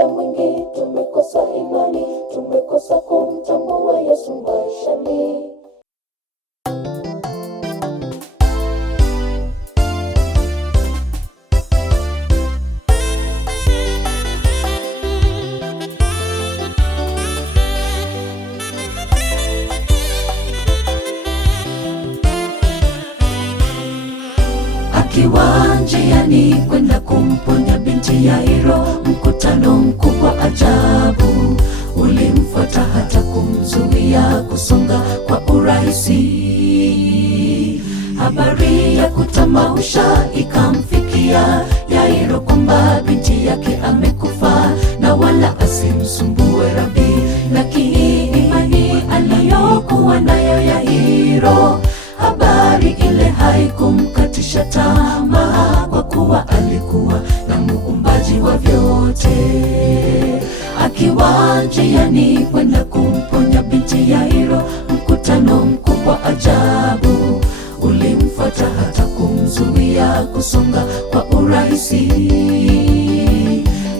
Muda mwingi tumekosa imani, tumekosa kumtambua Yesu maishani. Akiwa njiani kwenda kumponya binti Yairo, mkutano mkubwa ajabu ulimfuata hata kumzuia kusonga kwa urahisi. Habari ya kutamausha ikamfikia Yairo kwamba binti yake amekufa na wala asimsumbue Rabi. Lakini imani aliyokuwa nayo Yairo, habari ile haikumkatisha tamaa, kwa kuwa alikuwa na muumbaji wa vyote. Akiwa njiani kwenda kumponya binti Yairo, mkutano mkubwa ajabu ulimfuata hata kumzuia kusonga kwa urahisi.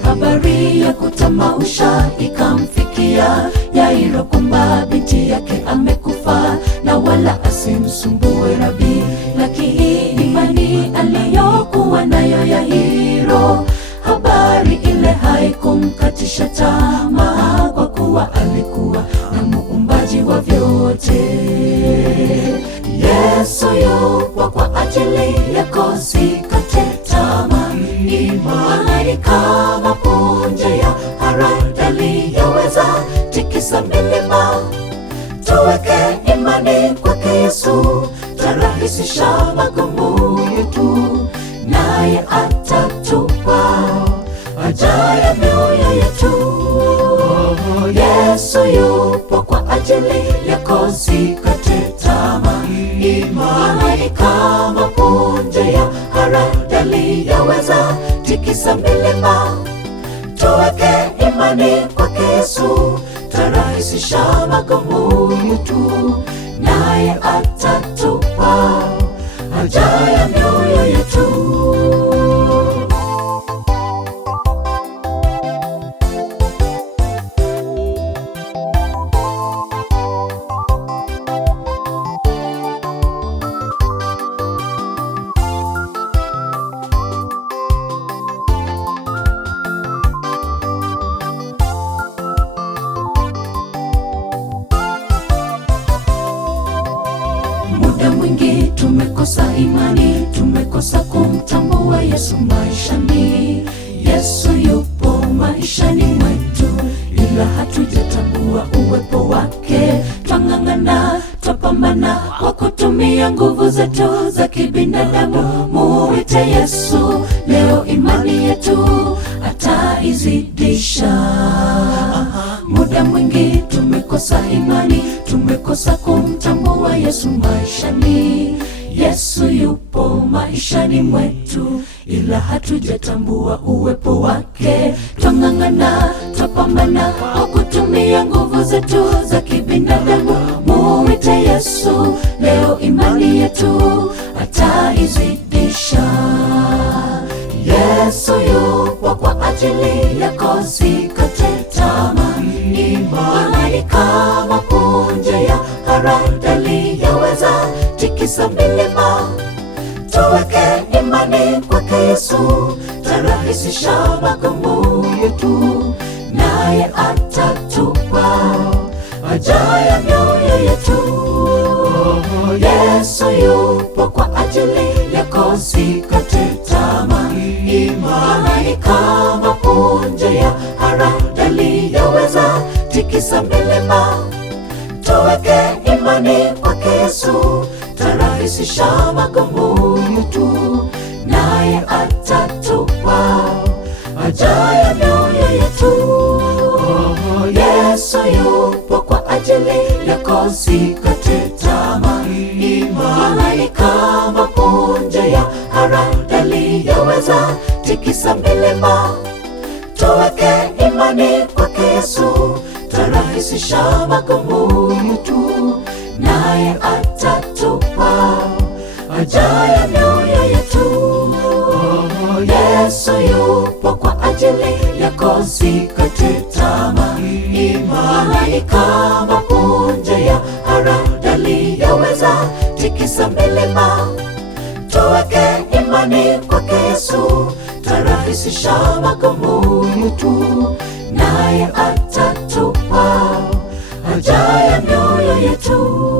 Habari ya kutamausha ikamfikia Yairo kwamba binti yake amekufa na wala asimsumbue Rabi. Lakini imani aliyokuwa nayo Yairo, habari ile haikumkatisha tamaa, kwa kuwa alikuwa na muumbaji wa vyote. Yesu yupo kwa ajili yako, sikate tamaa. Imani kama punje ya haradali yaweza tikisa milima. Tuweke imani kwake Yesu, tarahisisha magumu yetu, naye atatupa haja ya mioyo yetu. Yesu yupo kwa ajili yako, sikate tamaa. Imani kama punje ya haradali yaweza tikisa milima. Tuweke imani kwake Yesu, tarahisisha magumu yetu, naye atatupa haja ya mioyo yetu. Muda mwingi tumekosa imani, tumekosa kumtambua Yesu maishani. Yesu yupo maishani mwetu, ila hatujatambua uwepo wake. Twang'ang'ana, twapambana kwa kutumia nguvu zetu za kibinadamu. Muite Yesu leo, imani yetu ataizidisha. Muda mwingi tumekosa imani, tumekosa kumtambua Yesu maishani. Yesu yupo maishani mwetu, ila hatujatambua uwepo wake. Twang'ang'ana, twapambana kwa kutumia nguvu zetu za kibinadamu. Muite Yesu leo, imani yetu ataizidisha. Yesu yupo kwa ajili yako, sikate tamaa. Imani kama punje ya haradali yaweza tikisa milima. Tuweke imani kwake Yesu, tarahisisha magumu yetu, naye atatupa haja ya mioyo yetu. Yesu yupo kwa ajili yako, sikate tamaa. Imani kama punje ya haradali yaweza tikisa milima. Tuweke imani kwake Yesu, tarahisisha magumu yetu, naye atatupa haja ya mioyo yetu. Yesu yupo kwa ajili yako, sikate tamaa. Imani kama punje ya haradali yaweza tikisa milima. Tuweke imani kwake Yesu, tarahisisha magumu yetu, naye atatupa haja ya mioyo yetu. Yesu yupo kwa ajili ajili yako usikate tamaa. Imani kama punje ya haradali yaweza tikisa milima. Tuweke imani kwake Yesu, tarahisisha magumu yetu, naye atatupa haja ya mioyo yetu.